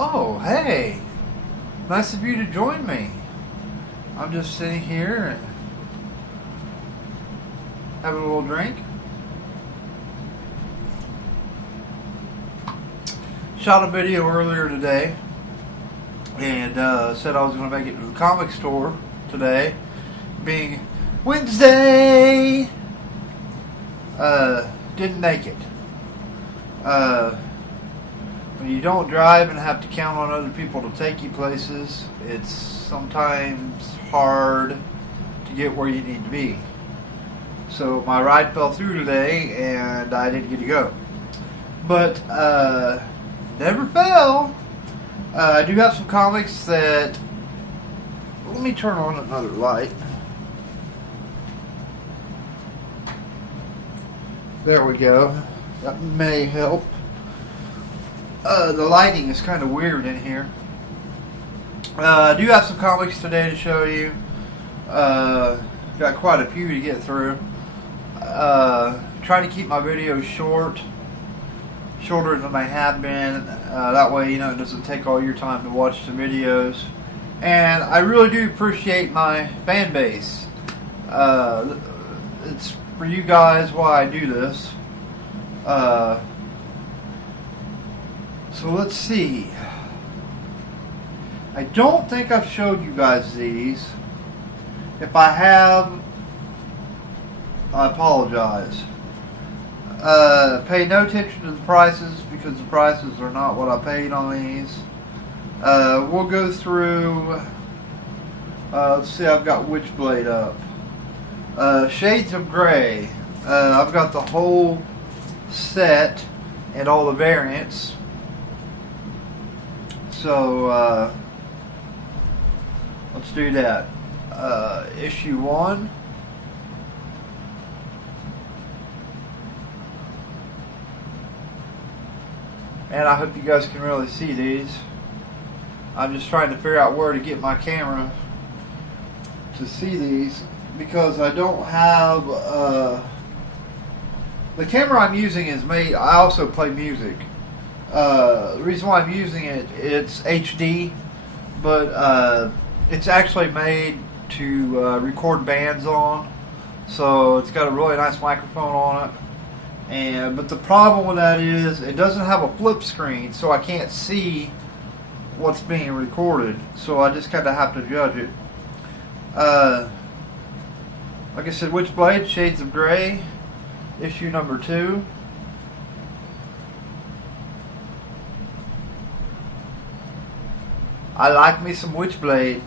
Oh, hey. Nice of you to join me. I'm just sitting here and having a little drink. Shot a video earlier today and said I was going to make it to the comic store today, being Wednesday. Didn't make it. When you don't drive and have to count on other people to take you places, it's sometimes hard to get where you need to be. So my ride fell through today and I didn't get to go. But never fail. I do have some comics that... Let me turn on another light. There we go. That may help. The lighting is kind of weird in here. I do have some comics today to show you. Got quite a few to get through. Try to keep my videos shorter than they have been. That way, it doesn't take all your time to watch the videos. And I really do appreciate my fan base. It's for you guys why I do this. So let's see. I don't think I've showed you guys these. If I have, I apologize. Pay no attention to the prices because the prices are not what I paid on these. We'll go through. Let's see, I've got Witchblade up. Shades of Grey. I've got the whole set and all the variants. So let's do that. Issue 1. And I hope you guys can really see these. I'm just trying to figure out where to get my camera to see these because I don't have the camera I'm using is made. I also play music. The reason why I'm using it's HD, but it's actually made to record bands on, so it's got a really nice microphone on it. But the problem with that is it doesn't have a flip screen, so I can't see what's being recorded. So I just kind of have to judge it. Like I said, Witchblade, Shades of Grey, issue number 2. I like me some Witchblade.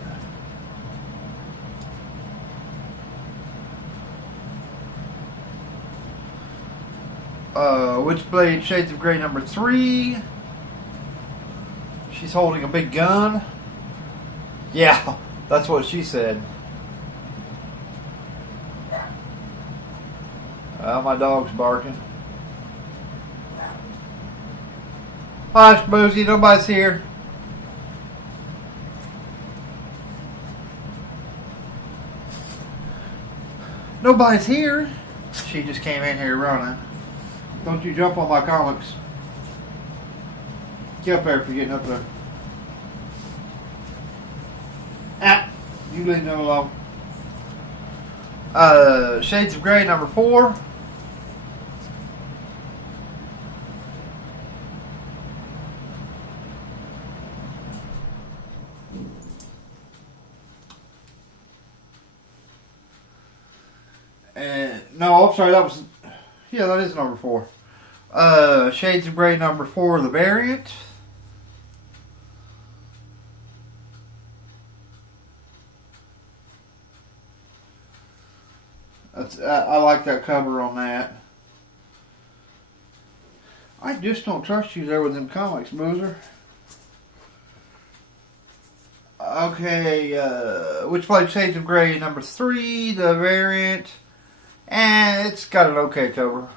Witchblade Shades of Grey number 3. She's holding a big gun. Yeah, that's what she said. My dog's barking. Hush, Boozy, nobody's here. Nobody's here. She just came in here running. Don't you jump on my comics. Get up there if you're getting up there. Ah, you leave them alone. Shades of Grey number 4. No, I'm sorry, that was... Yeah, that is number 4. Shades of Grey number 4, the variant. I like that cover on that. I just don't trust you there with them comics, Boozer. Okay, Witchblade Shades of Grey number 3, the variant. And it's got an okay cover.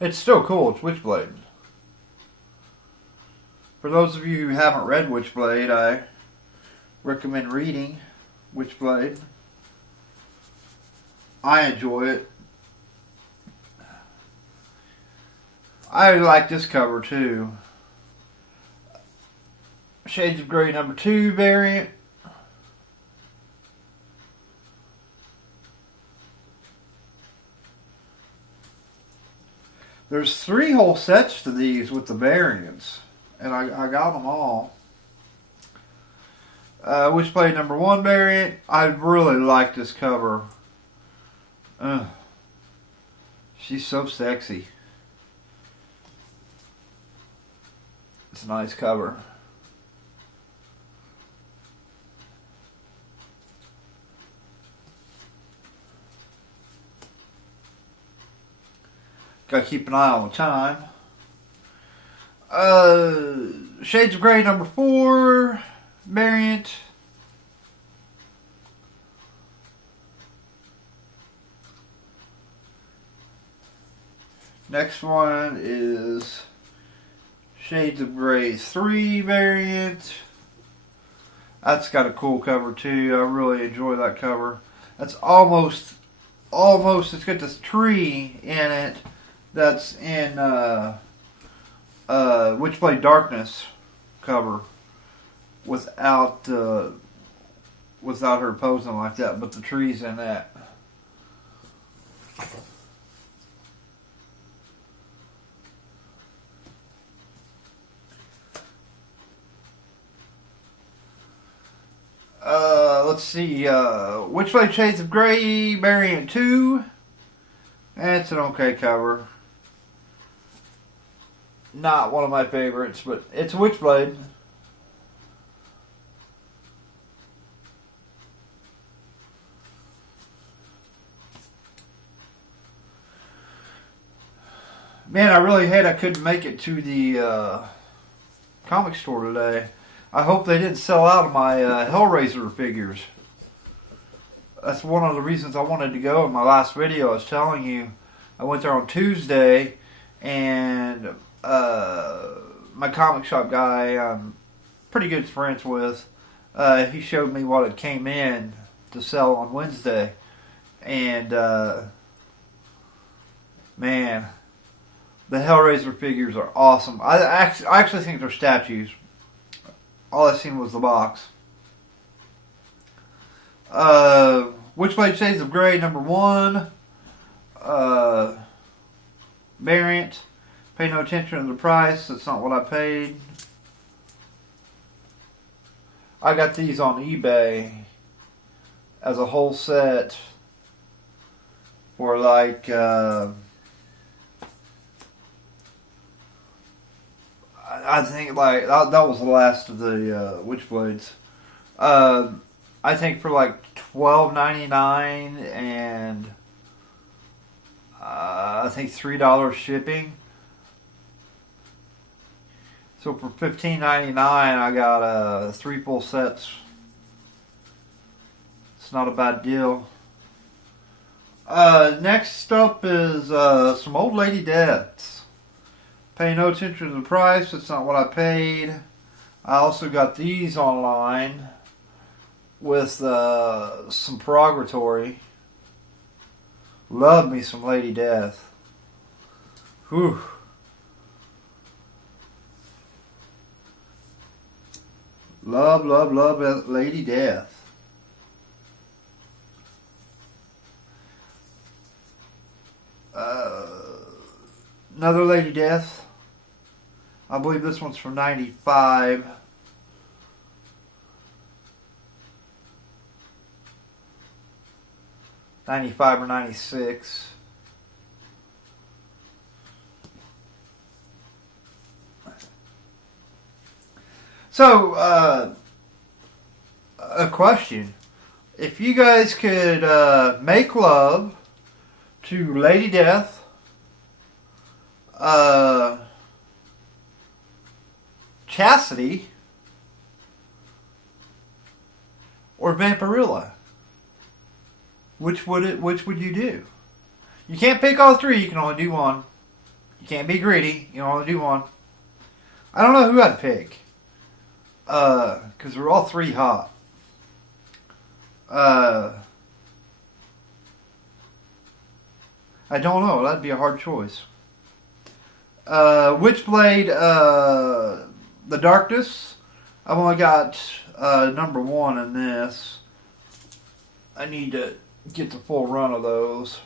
It's still cool. It's Witchblade. For those of you who haven't read Witchblade, I recommend reading Witchblade. I enjoy it. I like this cover too. Shades of Grey #2 variant. There's 3 whole sets to these with the variants, and I got them all. Witchblade #1 variant. I really like this cover. She's so sexy. It's a nice cover. Gotta keep an eye on the time. Shades of Grey #4 variant. Next one is Shades of Grey 3 variant. That's got a cool cover too. I really enjoy that cover. That's almost, it's got this tree in it that's in Witchblade Darkness cover without her posing like that, but the tree's in that. Let's see, Witchblade Shades of Grey variant 2. It's an okay cover. Not one of my favorites, but it's a Witchblade. Man, I really hate I couldn't make it to the comic store today. I hope they didn't sell out of my Hellraiser figures. That's one of the reasons I wanted to go in my last video. I was telling you, I went there on Tuesday, and my comic shop guy I'm pretty good friends with, he showed me what it came in to sell on Wednesday. And man, the Hellraiser figures are awesome. I actually think they're statues. All I seen was the box. Witchblade Shades of Grey #1 variant. Pay no attention to the price. That's not what I paid. I got these on eBay as a whole set for like I think like that was the last of the Witchblades. I think for like $12.99 and I think $3 shipping. So for $15.99, I got 3 full sets. It's not a bad deal. Next up is some old lady deaths. Pay no attention to the price. It's not what I paid. I also got these online with some Purgatory. Love me some Lady Death. Whew. Love, love, love Lady Death. Another Lady Death. I believe this one's from 95. '95 or '96. So, a question. If you guys could make love to Lady Death, Chastity, or Vampirilla, which would you do? You can't pick all 3. You can only do one. You can't be greedy. You can only do one. I don't know who I'd pick. Because they're all 3 hot. I don't know. That'd be a hard choice. Witchblade, the Darkness. I've only got number 1 in this. I need to get the full run of those.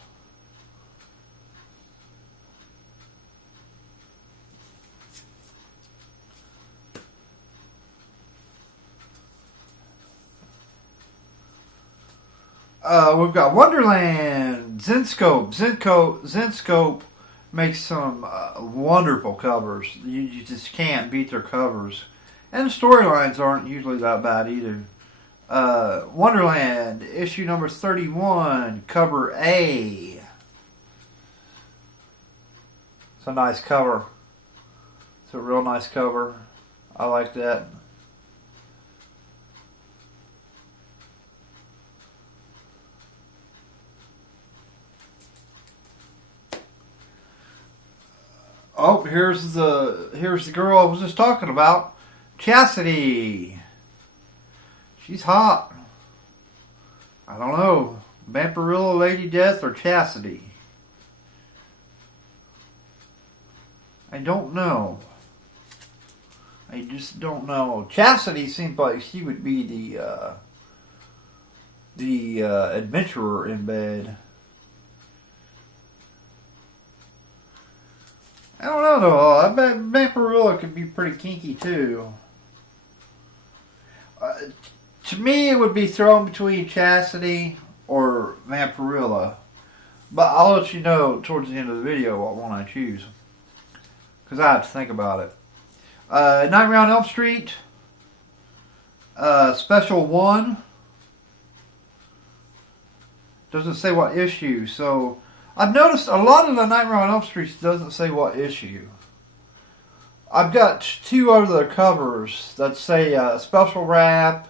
We've got Wonderland, Zenscope. Zenscope makes some wonderful covers. You just can't beat their covers. And the storylines aren't usually that bad either. Wonderland, issue number 31, cover A. It's a nice cover. It's a real nice cover. I like that. Oh, here's the girl I was just talking about, Chastity. She's hot. I don't know, Vampirilla, Lady Death, or Chastity. I don't know. I just don't know. Chastity seems like she would be the adventurer in bed. I don't know though. I bet Vampirilla could be pretty kinky too. To me, it would be thrown between Chastity or Vampirilla. But I'll let you know towards the end of the video what one I choose. Because I have to think about it. Nightmare on Elm Street. Special 1. Doesn't say what issue. So I've noticed a lot of the Nightmare on Elm Street doesn't say what issue. I've got 2 other covers that say special wrap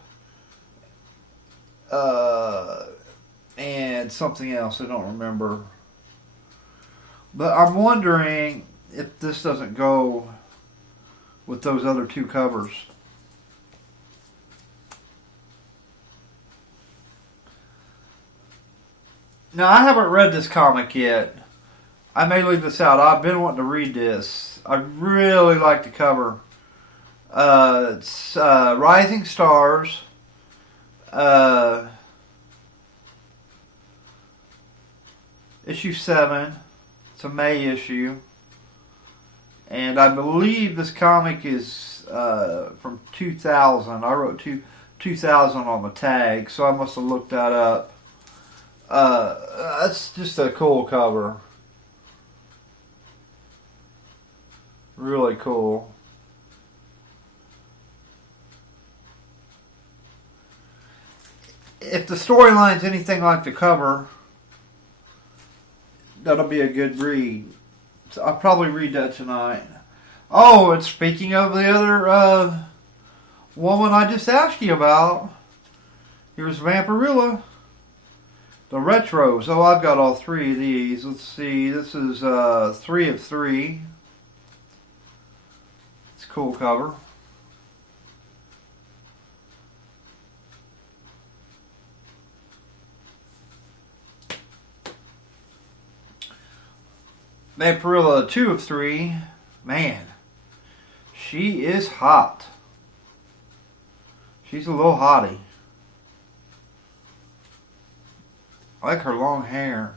and something else. I don't remember. But I'm wondering if this doesn't go with those other 2 covers. Now, I haven't read this comic yet. I may leave this out. I've been wanting to read this. I really like the cover. It's Rising Stars. Issue 7. It's a May issue. And I believe this comic is from 2000. I wrote 2000 on the tag, so I must have looked that up. That's just a cool cover. Really cool. If the storyline's anything like the cover, that'll be a good read. So I'll probably read that tonight. Oh, and speaking of the other woman I just asked you about, here's Vampirilla. The retros. Oh, I've got all 3 of these. Let's see. This is 3 of 3. It's a cool cover. Vampirilla 2 of 3. Man, she is hot. She's a little hottie. I like her long hair.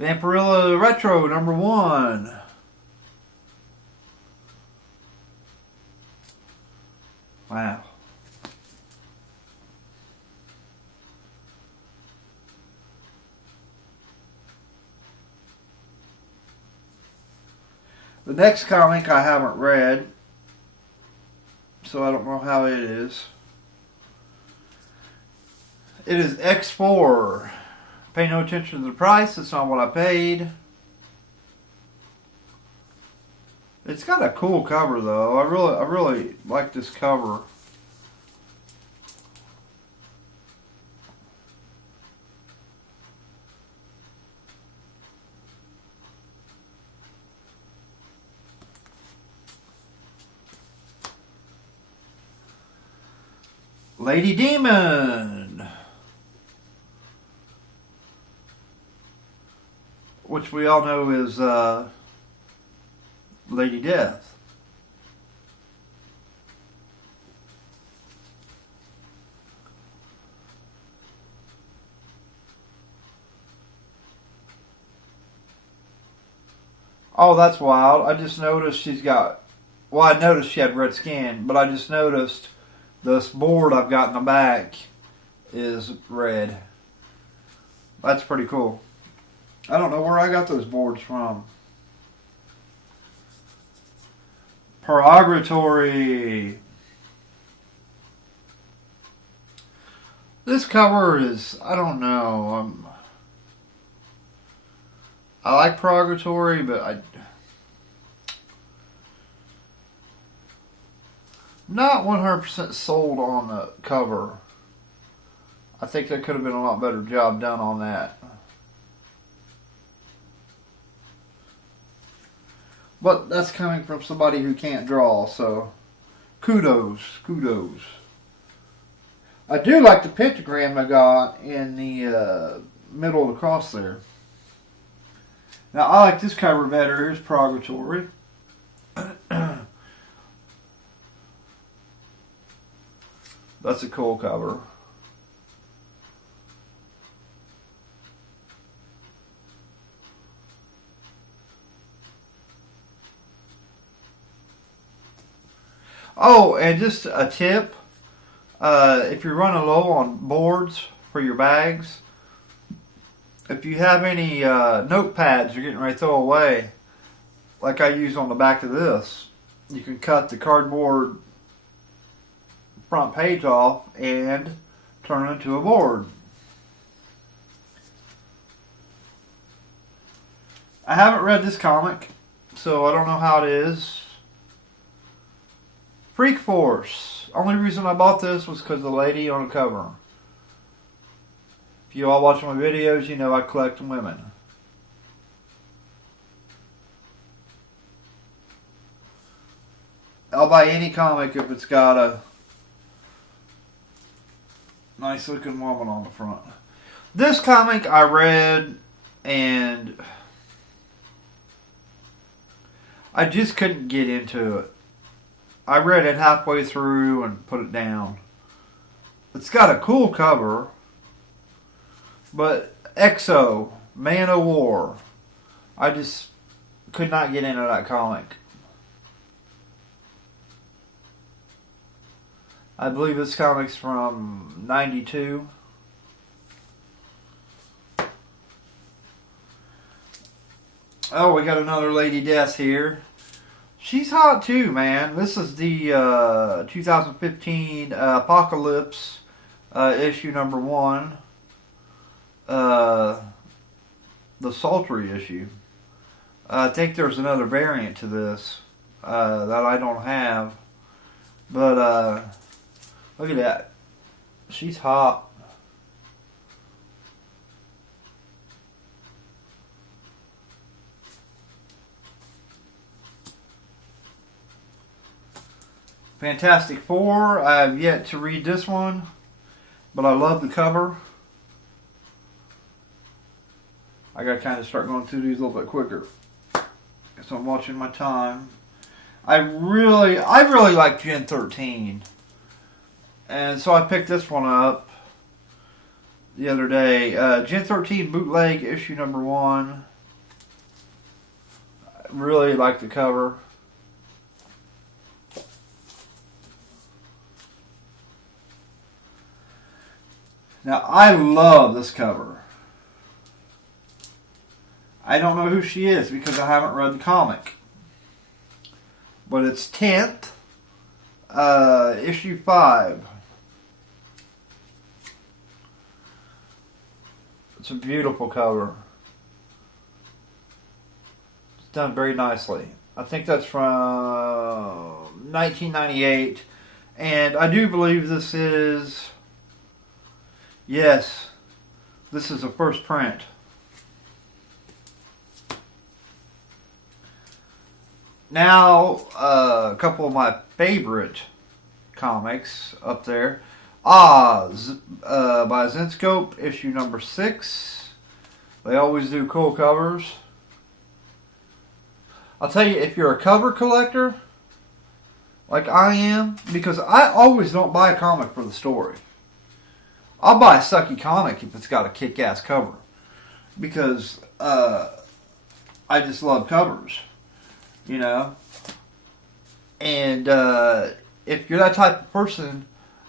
Vampirilla Retro number 1. Wow. The next comic I haven't read, so I don't know how it is. It is X4. Pay no attention to the price. It's not what I paid. It's got a cool cover though. I really like this cover. Lady Demon, which we all know is Lady Death. Oh, that's wild. I just noticed she's got... Well, I noticed she had red skin, but I just noticed this board I've got in the back is red. That's pretty cool. I don't know where I got those boards from. Purgatory. This cover is... I don't know. I like Purgatory, but I'm not 100% sold on the cover. I think there could have been a lot better job done on that. But that's coming from somebody who can't draw, so kudos. I do like the pentagram I got in the middle of the cross there. Now, I like this cover better. Here's Purgatory. That's a cool cover. Oh, and just a tip. If you're running low on boards for your bags, if you have any notepads you're getting ready to throw away, like I use on the back of this, you can cut the cardboard front page off and turn it into a board. I haven't read this comic, so I don't know how it is. Freak Force. Only reason I bought this was because of the lady on the cover. If you all watch my videos, you know I collect women. I'll buy any comic if it's got a nice looking woman on the front. This comic I read and I just couldn't get into it. I read it halfway through and put it down. It's got a cool cover, but Exo, Man of War, I just could not get into that comic. I believe this comic's from '92. Oh, we got another Lady Death here. She's hot too, man. This is the 2015 Apocalypse issue number 1. The Sultry issue. I think there's another variant to this that I don't have. But look at that. She's hot. Fantastic Four. I have yet to read this one, but I love the cover. I gotta kind of start going through these a little bit quicker, so I'm watching my time. I really like Gen 13, and so I picked this one up the other day. Gen 13 bootleg issue number 1. I really like the cover. Now, I love this cover. I don't know who she is because I haven't read the comic. But it's 10th, issue 5. It's a beautiful cover. It's done very nicely. I think that's from 1998. And I do believe this is... Yes, this is a first print. Now, a couple of my favorite comics up there. Oz by Zenscope, issue number 6. They always do cool covers. I'll tell you, if you're a cover collector, like I am, because I always don't buy a comic for the story. I'll buy a sucky comic if it's got a kick-ass cover. Because I just love covers, you know. And if you're that type of person,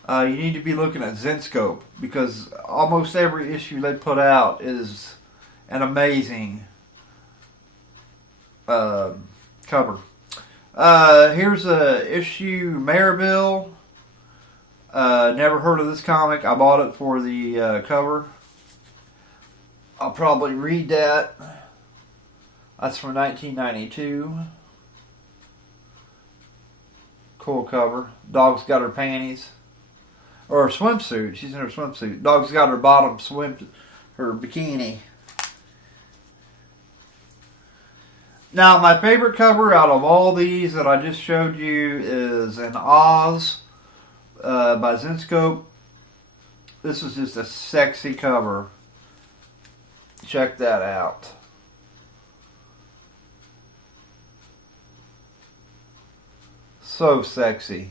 you need to be looking at Zenscope, because almost every issue they put out is an amazing cover. Here's a issue, Maryville. Never heard of this comic. I bought it for the cover. I'll probably read that. That's from 1992. Cool cover. Dog's got her panties. Or her swimsuit. She's in her swimsuit. Dog's got her bottom her bikini. Now, my favorite cover out of all these that I just showed you is an Oz by Zenscope. This is just a sexy cover. Check that out. So sexy.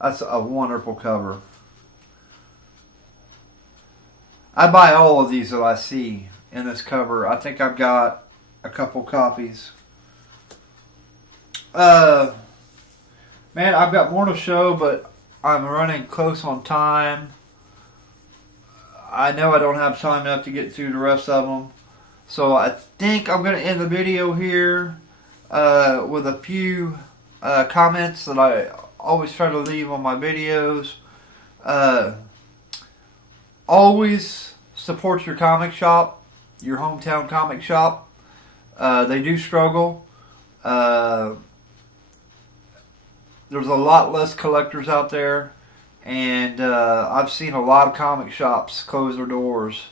That's a wonderful cover. I buy all of these that I see in this cover. I think I've got a couple copies. Man, I've got more to show, but I'm running close on time. I know I don't have time enough to get through the rest of them. So I think I'm going to end the video here with a few comments that I always try to leave on my videos. Always support your comic shop, your hometown comic shop. They do struggle. There's a lot less collectors out there. And I've seen a lot of comic shops close their doors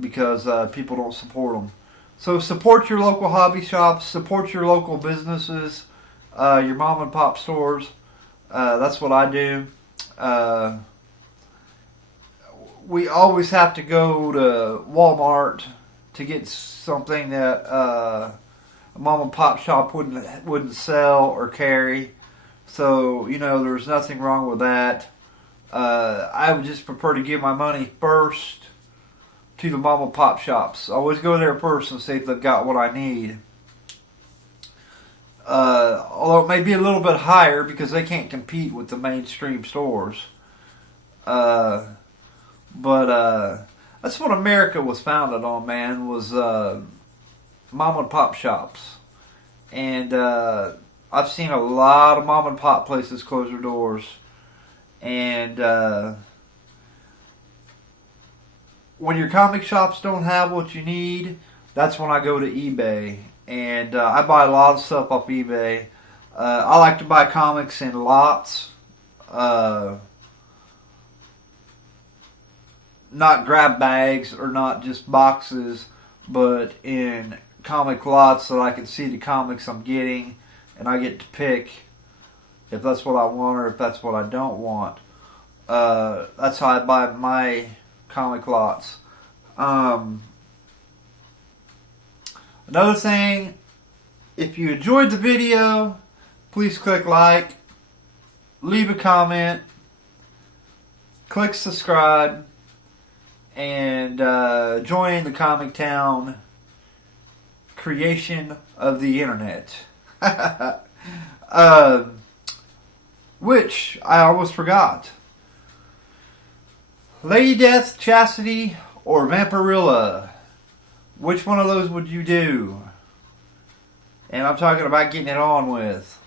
because people don't support them. So support your local hobby shops, support your local businesses, your mom and pop stores. That's what I do. We always have to go to Walmart to get something that a mom and pop shop wouldn't sell or carry. So, you know, there's nothing wrong with that. I would just prefer to give my money first to the mom and pop shops. I always go there first and see if they've got what I need. Although it may be a little bit higher because they can't compete with the mainstream stores. But that's what America was founded on, man, was mom and pop shops. And I've seen a lot of mom and pop places close their doors. And when your comic shops don't have what you need, that's when I go to eBay. And I buy a lot of stuff off eBay. I like to buy comics in lots. Not grab bags or not just boxes, but in comic lots so I can see the comics I'm getting. And I get to pick if that's what I want or if that's what I don't want. That's how I buy my comic lots. Another thing, if you enjoyed the video, please click like, leave a comment, click subscribe, and join the Comic Town creation of the internet. Which I almost forgot. Lady Death, Chastity, or Vampirilla? Which one of those would you do? And I'm talking about getting it on with.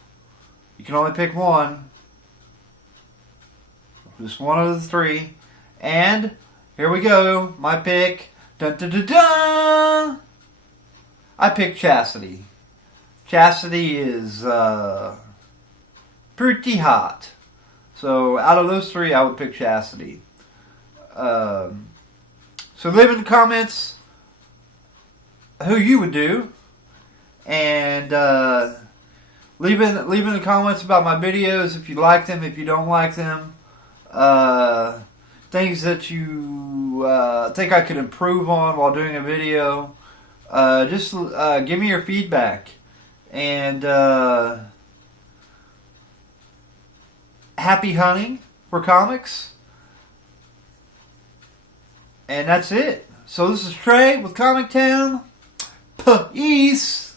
You can only pick one. Just one of the three. And here we go. My pick. Dun dun dun dun! I picked Chastity. Chastity is pretty hot. So out of those three, I would pick Chastity. So leave in the comments who you would do. And leave in the comments about my videos if you like them, if you don't like them. Things that you think I could improve on while doing a video. Just give me your feedback. And happy hunting for comics. And that's it. So this is Trey with Comic Town. Peace.